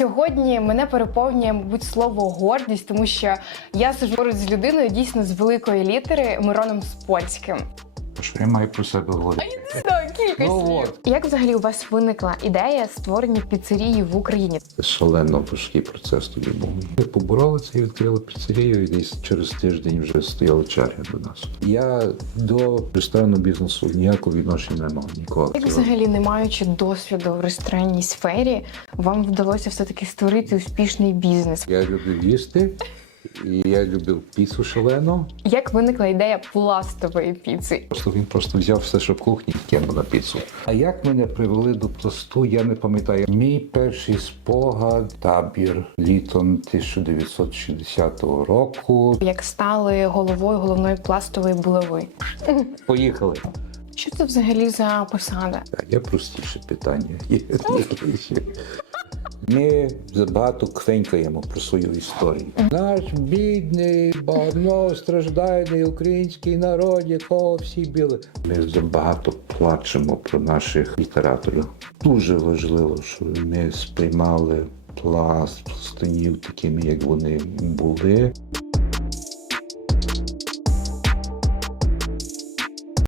Сьогодні мене переповнює, мабуть, слово гордість, тому що я сижу з людиною дійсно з великої літери Мироном Спольським. Що я маю про себе говорити? Так, кілька Ну, слів. от. Як взагалі у вас виникла ідея створення піцерії в Україні? Шалено важкий процес тоді був. Ми побороли це і відкрили піцерію, і десь через тиждень вже стояли черги до нас. Я до ресторанного бізнесу ніякого відношення не мав ніколи. Як взагалі, не маючи досвіду в ресторанній сфері, вам вдалося все таки створити успішний бізнес? Я люблю їсти, і я любив піцу шалено. Як виникла ідея пластової піци? Просто він просто взяв все, що в кухні, кинув на піцу. А як мене привели до пласту, я не пам'ятаю. Мій перший спогад табір літом 1960 року. Як стали головою головної пластової булави? Поїхали. Що це взагалі за посада? Так, є простіше питання. Ми забагато квенькаємо про свою історію. Наш бідний, багатостраждальний український народ, якого всі біли. Ми забагато плачемо про наших літераторів. Дуже важливо, щоб ми сприймали пласт пластунів такими, як вони були.